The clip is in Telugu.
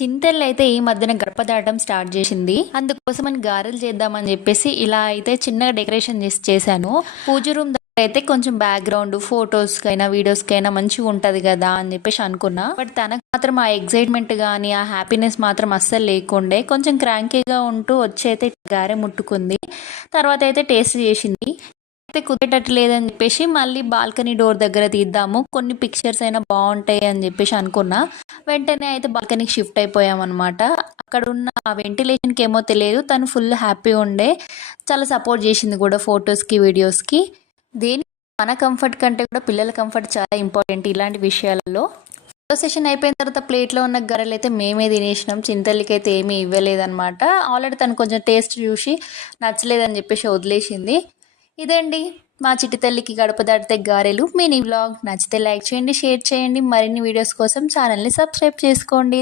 చింతెల్లి అయితే ఈ మధ్యన గడప దాటం స్టార్ట్ చేసింది. అందుకోసమని గారెలు చేద్దామని చెప్పేసి ఇలా అయితే చిన్నగా డెకరేషన్ చేశాను. పూజ రూమ్ దగ్గర అయితే కొంచెం బ్యాక్గ్రౌండ్ ఫొటోస్ కైనా వీడియోస్ కైనా మంచిగా ఉంటది కదా అని చెప్పేసి అనుకున్నా. బట్ తనకు మాత్రం ఆ ఎక్సైట్మెంట్ గానీ ఆ హ్యాపీనెస్ మాత్రం అస్సలు లేకుండే. కొంచెం క్రాంకీగా ఉంటూ వచ్చి అయితే గారె ముట్టుకుంది. తర్వాత అయితే టేస్ట్ చేసింది. అయితే కుదిరేటట్టు లేదని చెప్పేసి మళ్ళీ బాల్కనీ డోర్ దగ్గర తీద్దాము, కొన్ని పిక్చర్స్ అయినా బాగుంటాయి అని చెప్పేసి అనుకున్నా. వెంటనే అయితే బాల్కనీకి షిఫ్ట్ అయిపోయామన్నమాట. అక్కడ ఉన్న వెంటిలేషన్కి ఏమో తెలియదు, తను ఫుల్ హ్యాపీ ఉండే, చాలా సపోర్ట్ చేసింది కూడా ఫొటోస్కి వీడియోస్కి. దేని మన కంఫర్ట్ కంటే కూడా పిల్లల కంఫర్ట్ చాలా ఇంపార్టెంట్ ఇలాంటి విషయాలలో. ఫోటో సెషన్ అయిపోయిన తర్వాత ప్లేట్లో ఉన్న గర్రెలు అయితే మేమే తినేసినాం. చింతల్లికి అయితే ఏమీ ఇవ్వలేదన్నమాట. ఆల్రెడీ తను కొంచెం టేస్ట్ చూసి నచ్చలేదని చెప్పేసి వదిలేసింది. ఇదండి మా చిట్టి తల్లికి గడప దాటితే గారెలు మినీ వ్లాగ్. నచ్చితే లైక్ చేయండి, షేర్ చేయండి. మరిన్ని వీడియోస్ కోసం ఛానల్ని సబ్స్క్రైబ్ చేసుకోండి.